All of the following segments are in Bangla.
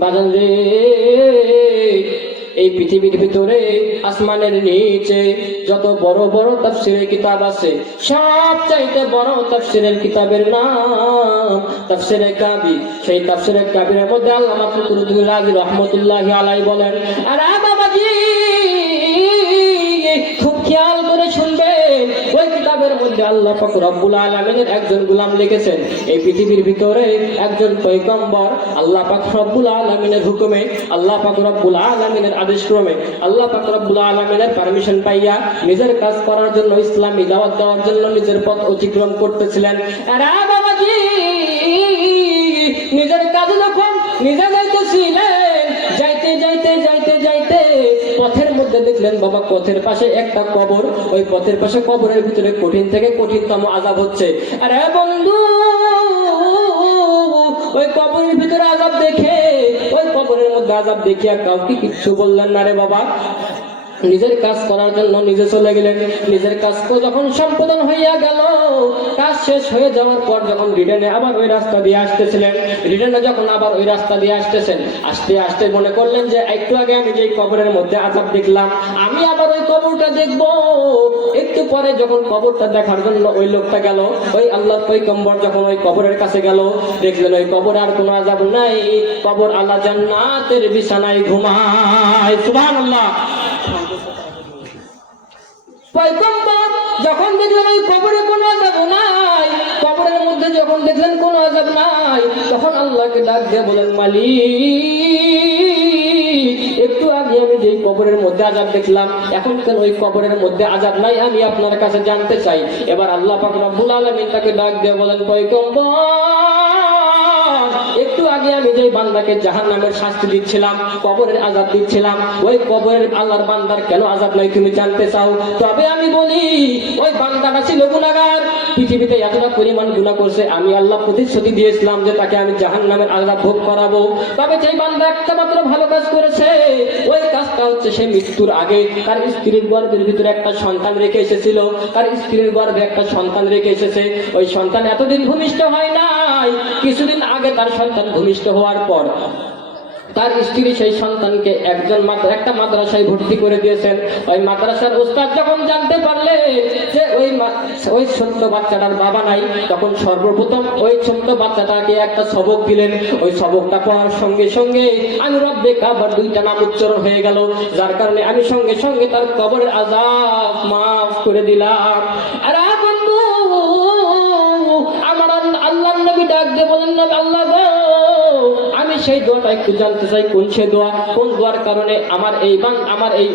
বাজান রে, এই পৃথিবীর ভিতরে আসমানের নিচে যত বড় বড় তাফসীরের কিতাব আছে, সবচাইতে বড় তাফসীরের কিতাবের নাম তাফসীরে কাবীর। সেই তাফসীরে কাবীরের মধ্যে আল্লামা ফখরুদ্দীন রাজি রাহমাতুল্লাহি আলাইহি বলেন, আরে বাবাজি খুব খেয়াল করে শুনবেন, ওই কিতাবের মধ্যে আল্লাহ পাক রব্বুল আলামিনের একজন গোলাম লিখেছেন, এই পৃথিবীর ভিতরে একজন পয়গম্বর আল্লাহ পাক রব্বুল আলামিনের হুকুমে, আল্লাহ পাক রব্বুল আলামিনের আদেশ ক্রমে, আল্লাহ পাক রব্বুল আলামিনের পারমিশন পাইয়া নিজের কাজ করার জন্য, ইসলামী দাওয়াত দেওয়ার জন্য নিজের পথ অতিক্রম করতেছিলেন। আরে বাবাজি নিজের কাজে যখন নিজে যাইতেছিলেন, যাইতে যাইতে যাইতে যাইতে পথের মধ্যে দেখলেন বাবা পথের পাশে একটা কবর, ওই পথের পাশে কবরের ভিতরে কঠিন থেকে কঠিনতম আযাব হচ্ছে। আরে বন্ধু ওই কবরের ভিতরে আযাব দেখে, ওই কবরের মধ্যে আযাব দেখিয়া কাউকে কিছু বললেন না রে বাবা, নিজের কাজ করার জন্য নিজে চলে গেলেন। নিজের কাজ যখন সম্পাদন হইয়া গেল, কাজ শেষ হয়ে যাওয়ার পর যখন রিটার্নে আবার ওই রাস্তা দিয়ে আসতেছিলেন, রিটার্নে যখন আবার ওই রাস্তা দিয়ে আসতেছেন, আসতে আসতে মনে করলেন যে একটু আগে আমি যে কবরের মধ্যে আযাব দেখলাম, আমি আবার ওই কবরটা দেখব। একটু পরে যখন কবরটা দেখার জন্য ওই লোকটা গেল, ওই আল্লাহর পয়গম্বর যখন ওই কবরের কাছে গেল, দেখলেন ওই কবর আর কোনো আযাব নাই, কবর আল্লাহ জান্নাতের বিছানায় ঘুমায়। সুবহানাল্লাহ। পয়গম্বর যখন দেখলেন ওই কবরে কোনো আযাব নাই, কবরের মধ্যে যখন দেখলেন কোনো আযাব নাই, তখন আল্লাহকে ডাক দিয়ে বলেন, মালিক একটু আগে আমি যে কবরের মধ্যে আযাব দেখলাম, এখন কেন ওই কবরের মধ্যে আযাব নাই, আমি আপনার কাছে জানতে চাই। এবার আল্লাহ পাক রব্বুল আলামিন তাকে ডাক দিয়ে বলেন, পয়গম্বর একটু আগে আমি যে বান্দাকে জাহান্নামের শাস্তি দিচ্ছিলাম, কবরের আযাব দিচ্ছিলাম, ওই কবরের আল্লাহর বান্দার কেন আযাব নাই তুমি জানতে চাও? তবে আমি বলি, ওই বান্দাটা ছিল গুনাহগার, পৃথিবীতে এতটা পরিমাণ গুনাহ করছে, আমি আল্লাহ প্রতিশ্রুতি দিয়েছিলাম যে তাকে আমি জাহান্নামের আযাব ভোগ করাবো। তবে সেই বান্দা একটা মাত্র ভালো কাজ করেছে, ওই কাজটা হচ্ছে সে মৃত্যুর আগে তার স্ত্রীর গর্ভের ভিতরে একটা সন্তান রেখে এসেছিল, তার স্ত্রীর গর্ভে একটা সন্তান রেখে এসেছে, ওই সন্তান এতদিন ভূমিষ্ঠ হয় নাই, কিছুদিন আগে তার সন্তান ভূমিষ্ঠ হওয়ার পর তার স্ত্রী সেই সন্তানকে একটা মাদ্রাসায় ভর্তি করে দিয়েছেন। ওই মাদ্রাসার উস্তাদ যখন জানতে পারলে যে ওই ছোট্ট বাচ্চাটার বাবা নাই, তখন সর্বপ্রথম ওই ছোট্ট বাচ্চাটাকে একটা সবক দিলেন। ওই সবকটা পড়ার সঙ্গে সঙ্গে আমি রব্বে কাবার দুইটা নাম উচ্চারণ হয়ে গেল, যার কারণে আমি সঙ্গে সঙ্গে তার কবরের আযাব মাফ করে দিলাম। আর বন্ধু আমার আল্লাহর নবী ডাক দিয়ে বলেন, আল্লাহ গো আমি সেই দোয়াটা একটু জানতে চাই, কোন সে দোয়া, কোন দোয়ার কারণে আমার এই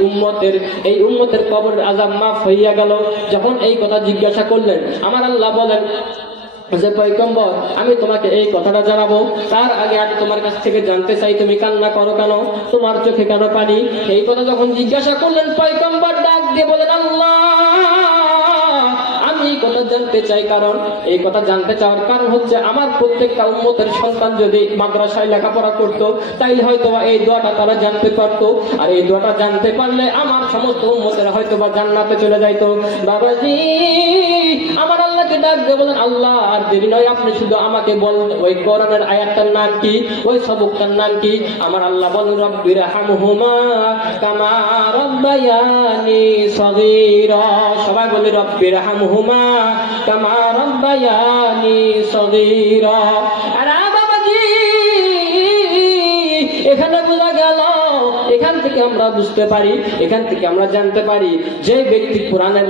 উম্মতের কবরের আযাব মাফ হইয়া গেল। যখন এই কথা জিজ্ঞাসা করলেন, আমার আল্লাহ বলেন যে পয়গম্বর আমি তোমাকে এই কথাটা জানাবো, তার আগে আমি তোমার কাছ থেকে জানতে চাই তুমি কান্না করো কেন, তোমার চোখে কেন পানি? এই কথা যখন জিজ্ঞাসা করলেন, পয়গম্বর ডাক দিয়ে বলেন, আল্লাহ এই কথা জানতে চাই, কারণ এই কথা জানতে চাওয়ার কারণ হচ্ছে আমার প্রত্যেকটা উম্মতের সন্তান যদি মাদ্রাসায় লেখাপড়া করতো, তাইলে হয়তো এই দোয়াটা তারা জানতে পারতো, আর এই দোয়াটা জানতে পারলে আমার সমস্ত উম্মতের হয়তো বা জান্নাতে চলে যাইতো। বাবাজি আমার আল্লাহকে ডাক দিয়ে বলেন, আল্লাহ আর দেরি নয়, আপনি শুধু আমাকে বলেন ওই কোরআনের আয়াতটার নাম কি, ওই সবকটার নাম কি? আমার আল্লাহ বলেন, রব্বিরহামহুমা কামা রাব্বায়ানি সগীরা। সবাই বলে রব্বিরহামহুমা কামা রাব্বায়ানি সগীরা। আর বাবাজি এখানে বোঝা গেল, এখান থেকে আমরা বুঝতে পারি, এখান থেকে আমরা জানতে পারি যে ব্যক্তি কোরআনের